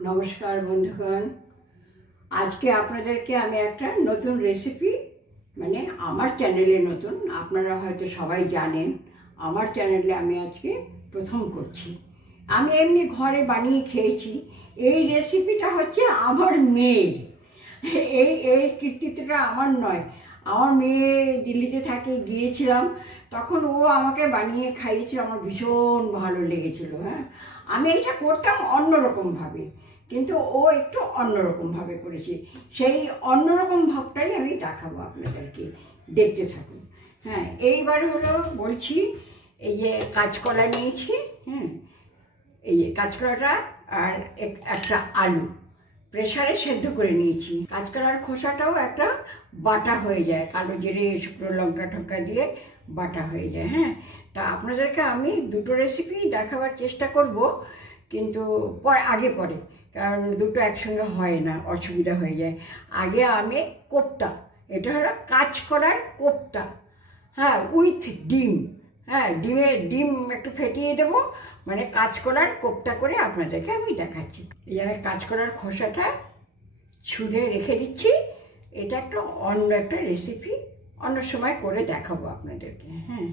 नमस्कार बंधुगण आज के आपनादेरके आमी एकटा नतून रेसिपि माने आमार चैनेले नतून आपनारा हयतो सबाई जानेन आमार चैनेले आमी आजके प्रथम करछि। आमी एमनि घरे बानिये खेयेछि। एई रेसिपिटा हच्छे आमार मेयेर। एई कृतित्वटा आमार नय, आमार मेये दिल्लीते थाके गिয়েছিলাম তখন ও আমাকে বানিয়ে খাইয়েছিল, আমার ভীষণ ভালো লেগেছিল। হ্যাঁ, আমি এটা করতাম অন্যরকম ভাবে, কিন্তু ও একটু অন্যরকম ভাবে করেছে। সেই অন্যরকম ভাবটাই আমি দেখাবো আপনাদেরকে, দেখতে থাকুন। হ্যাঁ, এইবার হলো বলছি, এই যে কাঁচকলা নিয়েছি। হ্যাঁ, এই যে কাঁচকলাটা আর একটা আলু প্রেসারে সেদ্ধ করে নিয়েছি। কাঁচকলার খোসাটাও একটা বাটা হয়ে যায়, কালো জিরে শুকনো লঙ্কা টঙ্কা দিয়ে বাটা হয়ে যায়। হ্যাঁ, তা আপনাদেরকে আমি দুটো রেসিপি দেখাবার চেষ্টা করব, কিন্তু আগে পরে, কারণ দুটো একসঙ্গে হয় না, অসুবিধা হয়ে যায়। আগে আমি কোপ্তা, এটা হলো কাঁচকলার কোপ্তা। হ্যাঁ, উইথ ডিম। হ্যাঁ, ডিম একটু ফেটিয়ে দেবো, মানে কাঁচকলার কোপ্তা করে আপনাদেরকে আমি দেখাচ্ছি। এই যে আমি কাঁচকলার খোসাটা ছুলে রেখে দিচ্ছি। এটা একটা অন্য একটা রেসিপি, অন্য সময় করে দেখাবো আপনাদেরকে। হ্যাঁ,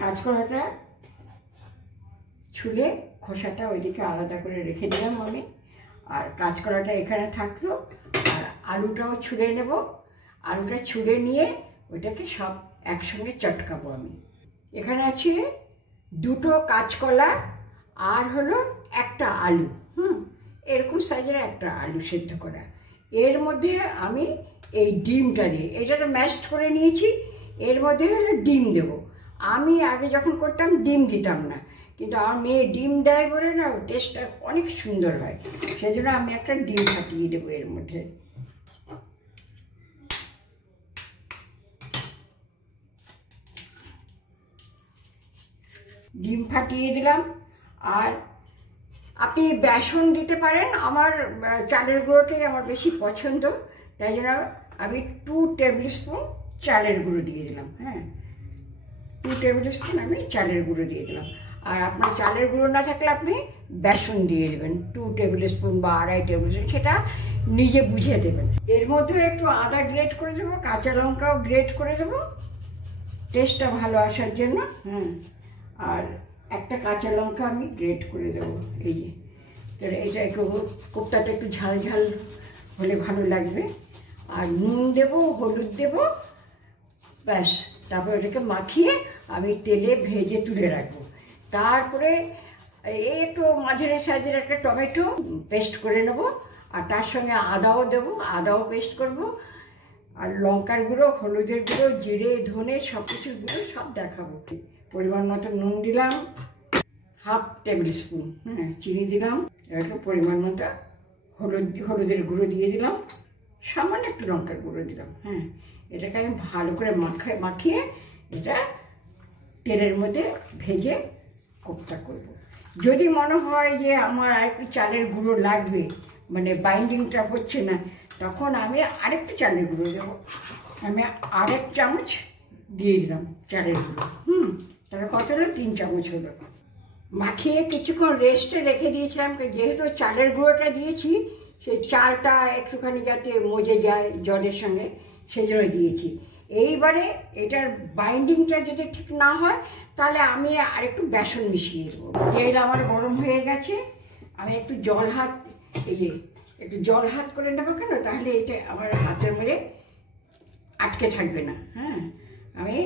কাঁচকলাটা ছুলে খোসাটা ওইদিকে আলাদা করে রেখে দিলাম আমি, আর কাঁচকলাটা এখানে থাকলো। আর আলুটাও ছুলে নেব। আলুটা ছুলে নিয়ে ওইটাকে সব একসঙ্গে চটকাবো আমি। এখানে আছে দুটো কাঁচকলা আর হলো একটা আলু। এরকম সাইজের একটা আলু সেদ্ধ করা। এর মধ্যে আমি এই ডিমটা দিয়ে, এটা তো ম্যাশড করে নিয়েছি, এর মধ্যে হলো ডিম দেব। আমি আগে যখন করতাম ডিম দিতাম না, কিন্তু আমার মেয়ে ডিম দেয় বলে না, টেস্টটা অনেক সুন্দর হয়। সেই জন্য আমি একটা ডিম ফাটিয়ে দেবো এর মধ্যে। ডিম ফাটিয়ে দিলাম। আর আপনি বেসন দিতে পারেন, আমার চালের গুঁড়োটাই আমার বেশি পছন্দ, তাই জন্য আমি 2 টেবিল স্পুন চালের গুঁড়ো দিয়ে দিলাম। হ্যাঁ, 2 টেবিল স্পুন আমি চালের গুঁড়ো দিয়ে দিলাম। আর আপনার চালের গুঁড়ো না থাকলে আপনি বেসন দিয়ে দেবেন, 2 টেবিল স্পুন বা 2.5 টেবিল স্পুন, সেটা নিজে বুঝে দেবেন। এর মধ্যে একটু আদা গ্রেট করে দেবো, কাঁচা লঙ্কাও গ্রেট করে দেবো টেস্টটা ভালো আসার জন্য। হ্যাঁ, আর একটা কাঁচা লঙ্কা আমি গ্রেট করে দেবো। এই যে এটা একটু কোপ্তাটা একটু ঝাল ঝাল হলে ভালো লাগবে। আর নুন দেবো, হলুদ দেবো, ব্যাস। তারপরে এটাকে মাখিয়ে আমি তেলে ভেজে তুলে রাখবো। তারপরে এই একটু মাঝারি সাইজের একটা টমেটো পেস্ট করে নেব, আর তার সঙ্গে আদাও দেবো, আদাও পেস্ট করব। আর লঙ্কার গুঁড়ো, হলুদের গুঁড়ো, জিরে, ধনে সব কিছুর গুঁড়ো সব দেখাবো। পরিমাণ মতো নুন দিলাম, 1/2 টেবিল স্পুন। হ্যাঁ, চিনি দিলাম, একটু পরিমাণ মতো হলুদের গুঁড়ো দিয়ে দিলাম, সামান্য একটু লঙ্কার গুঁড়ো দিলাম। হ্যাঁ, এটাকে আমি ভালো করে মাখিয়ে এটা তেলের মধ্যে ভেজে কোপ্তা করব। যদি মনে হয় যে আমার আরেকটু চালের গুঁড়ো লাগবে, মানে বাইন্ডিংটা হচ্ছে না, তখন আমি আরেকটু চালের গুঁড়ো দেবো। আমি 1 চামচ দিয়ে দিলাম চালের গুঁড়ো। তাহলে কত হলো? 3 চামচ হলো। মাখিয়ে কিছুক্ষণ রেস্টে রেখে দিয়েছিলাম, যেহেতু চালের গুঁড়োটা দিয়েছি, সেই চালটা একটুখানি যাতে মজে যায় জলের সঙ্গে, সেজন্য দিয়েছি। এইবারে এটার বাইন্ডিংটা যদি ঠিক না হয়, তাহলে আমি আরেকটু বেসন মিশিয়ে দেবো। তেল আমার গরম হয়ে গেছে, আমি একটু একটু জল হাত করে নেবো। কেন? তাহলে এটা আমার হাতের মধ্যে আটকে থাকবে না। হ্যাঁ, আমি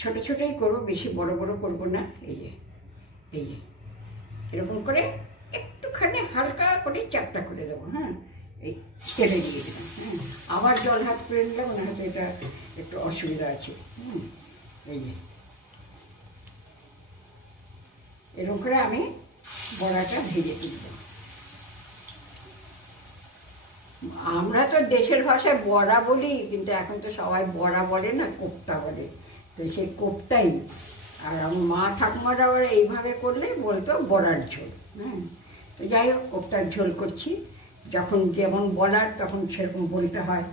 ছোটো ছোটোই করবো, বেশি বড় বড় করবো না। এই যে এরকম করে একটুখানি হালকা করে চ্যাপটা করে দেবো। হ্যাঁ, এই তেলে দিয়ে দিলাম। আবার জল হাত করে নিলাম, মনে হচ্ছে এটা একটু অসুবিধা আছে। এই যে এরকম করে আমি বড়াটা ভেজে তুলব। আমরা তো দেশের ভাষায় বড়া বলি, কিন্তু এখন তো সবাই বড়া বলে না, কোপ্তা বলে। তো সেই কোপ্তাই। আর আমার মা ঠাকুমারা আবার এইভাবে করলে বলতো বড়ার ঝোল। তো যাই হোক, কোপ্তার ঝোল করছি। যখন যেমন বলার তখন সেরকম বলতে হয়,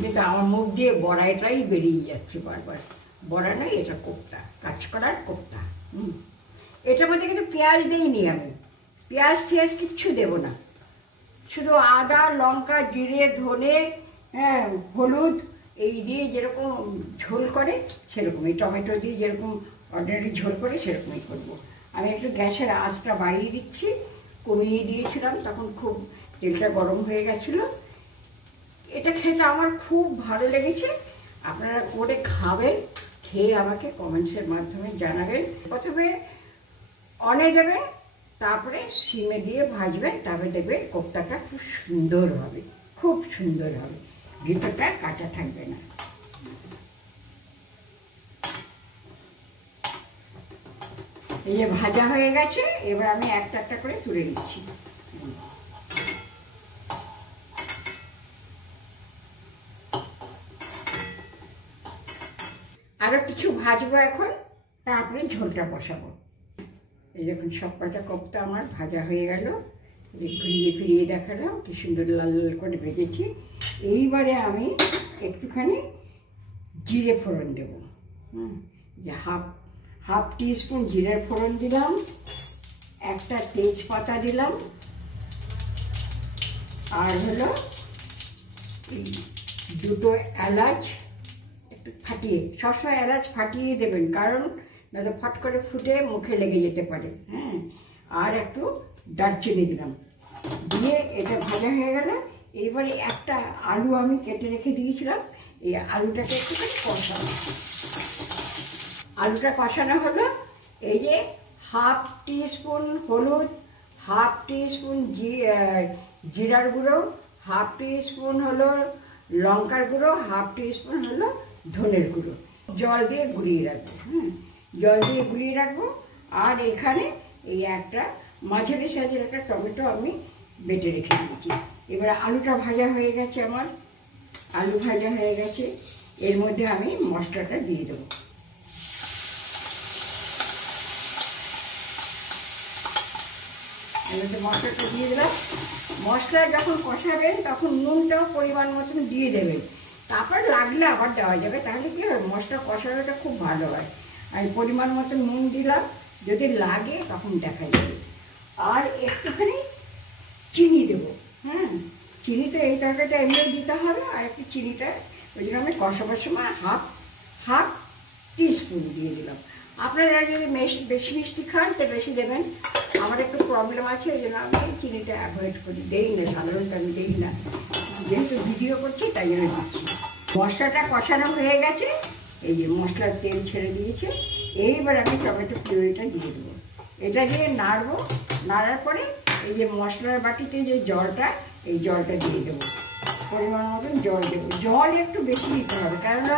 কিন্তু আমার মুখ দিয়ে বড়াটাই বেরিয়ে যাচ্ছে বারবার। বড়া নয়, এটা কোপ্তা, কাঁচকলার কোপ্তা। এটার মধ্যে কিন্তু পেঁয়াজ দিইনি আমি, পেঁয়াজ টিয়াজ কিচ্ছু দেবো না, শুধু আদা লঙ্কা জিরে ধনে হ্যাঁ হলুদ এই দিয়ে যেরকম ঝোল করে সেরকম, এই টমেটো দিয়ে যেরকম অর্ডিনারি ঝোল করে সেরকমই করবো। আমি একটু গ্যাসের আঁচটা বাড়িয়ে দিচ্ছি, কমিয়ে দিয়েছিলাম তখন খুব তেলটা গরম হয়ে গেছিলো। এটা খেতে আমার খুব ভালো লেগেছে, আপনারা করে খাবেন, খেয়ে আমাকে কমেন্টসের মাধ্যমে জানাবেন। প্রথমে অনে দেবেন, তারপরে সিমে দিয়ে ভাজবেন, তারপরে দেখবেন কোপ্তাটা খুব সুন্দর হবে, খুব সুন্দর হবে, ভিতরটা কাঁচা থাকবে না। এই যে ভাজা হয়ে গেছে, এবার আমি একটা একটা করে তুলে দিচ্ছি। আরো কিছু ভাজবো এখন, তারপরে ঝোলটা বসাবো। এই দেখুন সব কটা কোপ্তা আমার ভাজা হয়ে গেল, ঘুরিয়ে ফিরিয়ে দেখালাম কি সুন্দর লাল লাল করে ভেজেছি। এইবারে আমি একটুখানি জিরে ফোড়ন দেব, যে হাফ টিস্পুন জিরের ফোড়ন দিলাম, একটা তেজপাতা দিলাম, আর হলো এই দুটো এলাচ একটু ফাটিয়ে, সবসময় এলাচ ফাটিয়ে দেবেন, কারণ নয়তো ফট করে ফুটে মুখে লেগে যেতে পারে। হ্যাঁ, আর একটু দারচিনি দিলাম, দিয়ে এটা ভাজা হয়ে গেল। এইবারে একটা আলু আমি কেটে রেখে দিয়েছিলাম, এই আলুটাকে একটুখানি কষানো। আলুটা কষানো হলো, এই যে হাফ টিস্পুন হলুদ, হাফ টিস্পুন জিরার গুঁড়ো, হাফ টিস্পুন হলো লঙ্কার গুঁড়ো, হাফ টিস্পুন হলো ধনের গুঁড়ো, জল দিয়ে গুলিয়ে রাখবো। জল দিয়ে গুলিয়ে রাখবো। আর এখানে এই একটা মাঝারি সাইজের একটা টমেটো আমি বেটে রেখে দিয়েছি। এবার আলুটা ভাজা হয়ে গেছে আমার, আলু ভাজা হয়ে গেছে, এর মধ্যে আমি মশলাটা দিয়ে দেবো। এর মধ্যে মশলাটা দিয়ে দিলাম। মশলা যখন কষাবেন তখন নুনটাও পরিমাণ মতন দিয়ে দেবেন, তারপর লাগলে আবার দেওয়া যাবে, তাহলে কি হয় মশলা কষানোটা খুব ভালো হয়। আমি পরিমাণ মতন নুন দিলাম, যদি লাগে তখন দেখা যাবে। আর একটুখানি চিনি দেবো। চিনি তো এই তরকারিটা এমনি দিতে হবে, আর একটু চিনিটা ওই জন্য আমি কষাবার সময় হাফ টিস্পুন দিয়ে দিলাম। আপনারা যদি বেশি মিষ্টি খান তো বেশি দেবেন, আমার একটু প্রবলেম আছে ওই জন্য আমি চিনিটা অ্যাভয়েড করি, দেই না, সাধারণত আমি দেই না, যেহেতু ভিডিও করছি তাই জন্য দিচ্ছি। মশলাটা কষানো হয়ে গেছে, এই যে মশলার তেল ছেড়ে দিয়েছে। এইবার আমি টমেটো পিউরিটা দিয়ে দেবো, এটা দিয়ে নাড়বো। নাড়ার পরে এই যে মশলার বাটিতে যে জলটা, এই জলটা দিয়ে দেবো, পরিমাণ মতন জল দেবো। জল একটু বেশি দিতে হবে, কেননা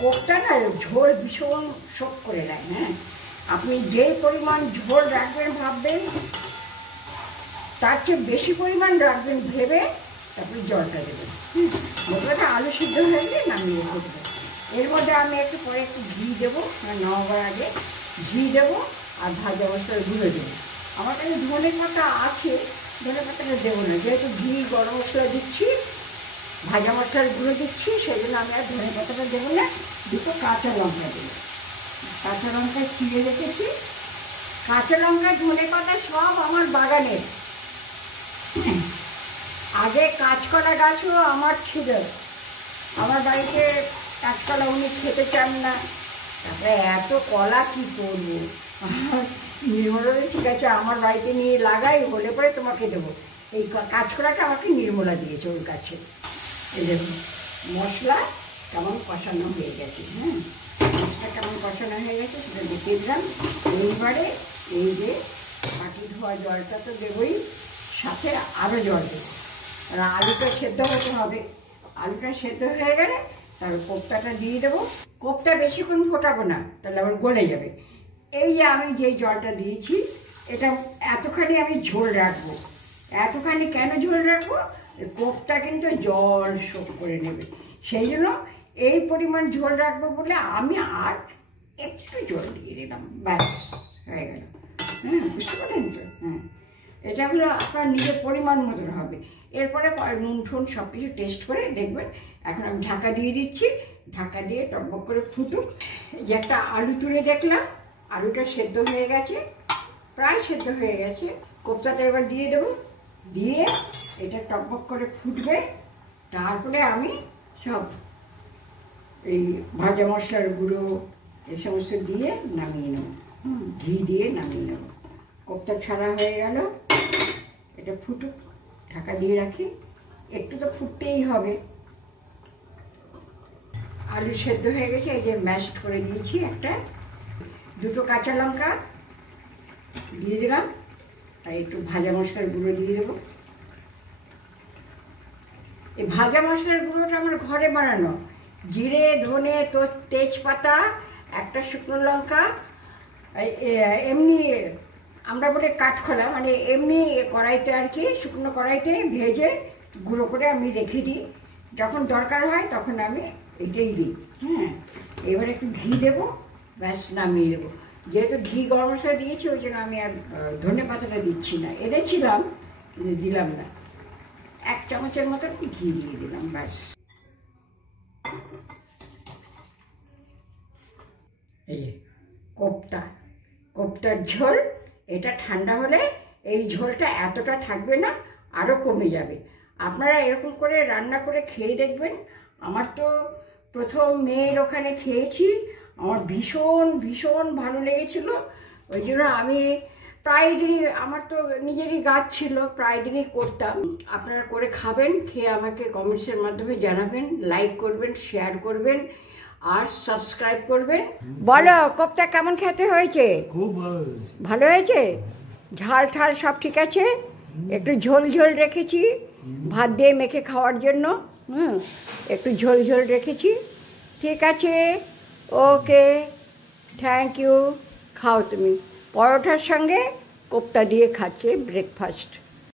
কোপ্তা না ঝোল ভীষণ শোক করে দেয়। হ্যাঁ, আপনি যেই পরিমাণ ঝোল রাখবেন ভাববেন, তার চেয়ে বেশি পরিমাণ রাখবেন ভেবে তারপরে জলটা দেবেন। মোটামুটি আলু সিদ্ধ হয়ে গেলে নামিয়ে দেবো। এর মধ্যে আমি একটু পরে একটু ঘি দেবো, নামাবার আগে ঘি দেবো, আর ভাজা মশলার গুঁড়ো দেবো। আমার কাছে ধনে পাতা আছে, ধনে পাতাটা দেবো না, যেহেতু ঘি গরম মশলা দিচ্ছি, ভাজা মশলার গুঁড়ো দিচ্ছি, সেই জন্য আমি আর ধনে পাতাটা দেবো না। দুটো কাঁচা লঙ্কা দেবো, কাঁচা লঙ্কা চিড়ে রেখেছি। কাঁচা লঙ্কা ধনে পাতা সব আমার বাগানের। আগে কাঁচকলা গাছও আমার ছিল, আমার বাড়িতে কাঁচকলা উনি খেতে চান না, তারপরে এত কলা কি করবো। নির্মলা ঠিক আছে আমার বাড়িতে নিয়ে লাগাই, হলে পরে তোমাকে দেবো। এই কাঁচকলাটা আমাকে নির্মলা দিয়েছে ওর কাছে। এই দেখুন মশলা কেমন কষানো হয়ে গেছে। মশলা কেমন কষানো হয়ে গেছে সেটা দেখিয়ে দিলাম। এইবারে এই যে মাটি ধোয়া জলটা তো দেবই, সাথে আরও জল দেবো, আর আলুটা সেদ্ধ হতে হবে। আলুটা সেদ্ধ হয়ে গেলে তারপর কোপ্তাটা দিয়ে দেবো। কোপ্তা বেশিক্ষণ ফোটাবো না, তাহলে আবার গলে যাবে। এই যে আমি যেই জলটা দিয়েছি, এটা এতখানি আমি ঝোল রাখবো। এতখানি কেন ঝোল রাখবো? কোপ্তা কিন্তু জল শোক করে নেবে, সেই জন্য এই পরিমাণ ঝোল রাখবো বলে আমি আর একটু জল দিয়ে দিলাম, ব্যাস হয়ে গেল। বুঝতে পারলেন তো? এটা হলো আপনার নিজের পরিমাণ মতন হবে। এরপরে নুন ঠুন সব কিছু টেস্ট করে দেখবেন। এখন আমি ঢাকা দিয়ে দিচ্ছি, ঢাকা দিয়ে টকবক করে ফুটুক। যে একটা আলু তুলে দেখলাম, আলুটা সেদ্ধ হয়ে গেছে, প্রায় সেদ্ধ হয়ে গেছে। কোপ্তাটা এবার দিয়ে দেবো, দিয়ে এটা টকবক করে ফুটবে। তারপরে আমি সব এই ভাজা মশলার গুঁড়ো এই সমস্ত দিয়ে নামিয়ে নেব, ঘি দিয়ে নামিয়ে নেব। কোপ্তা ছাড়া হয়ে গেল, এটা ফুটুক, ঢাকা দিয়ে রাখি। একটু তো ফুটতেই হবে। আলু সেদ্ধ হয়ে গেছে, এই যে ম্যাশড করে দিয়েছি একটা, দুটো কাঁচা লঙ্কা দিয়ে দিলাম, আর একটু ভাজা মশলার গুঁড়ো দিয়ে দেবো। এই ভাজা মশলার গুঁড়োটা আমার ঘরে বানানো, জিরে, ধনে, তেজপাতা, একটা শুকনো লঙ্কা, এমনি আমরা বলে কাঠখোলা, মানে এমনি কড়াইতে আর কি, শুকনো কড়াইতে ভেজে গুঁড়ো করে আমি রেখে দিই। যখন দরকার হয় তখন আমি এটাই দিই। হ্যাঁ, এবার একটু ঘি দেবো, ব্যাস নামিয়ে দেবো। যেহেতু ঘি গরম মশলা দিয়েছি ওই জন্য আমি আর ধনে পাতাটা দিচ্ছি না, এনেছিলাম কিন্তু দিলাম না। 1 চামচের মতো ঘি দিয়ে দিলাম, ব্যাস। এই কোপ্তার ঝোল, এটা ঠান্ডা হলে এই ঝোলটা এতটা থাকবে না, আরও কমে যাবে। আপনারা এরকম করে রান্না করে খেয়ে দেখবেন। আমার তো প্রথম মেয়ের ওখানে খেয়েছি, আমার ভীষণ ভীষণ ভালো লেগেছিল। ওই জন্য আমি প্রায় দিনই, আমার তো নিজেরই গাছ ছিল, প্রায় দিনই করতাম। আপনারা করে খাবেন, খেয়ে আমাকে কমেন্টসের মাধ্যমে জানাবেন, লাইক করবেন, শেয়ার করবেন আর সাবস্ক্রাইব করবেন। বলো কোপ্তা কেমন খেতে হয়েছে? খুব ভালো। ভালো হয়েছে? ঝাল ঠাল সব ঠিক আছে? একটু ঝোল ঝোল রেখেছি ভাত দিয়ে মেখে খাওয়ার জন্য। একটু ঝোল ঝোল রেখেছি। ঠিক আছে, ওকে, থ্যাংক ইউ। খাও তুমি। পরোটার সঙ্গে কোপ্তা দিয়ে খাচ্ছে ব্রেকফাস্ট।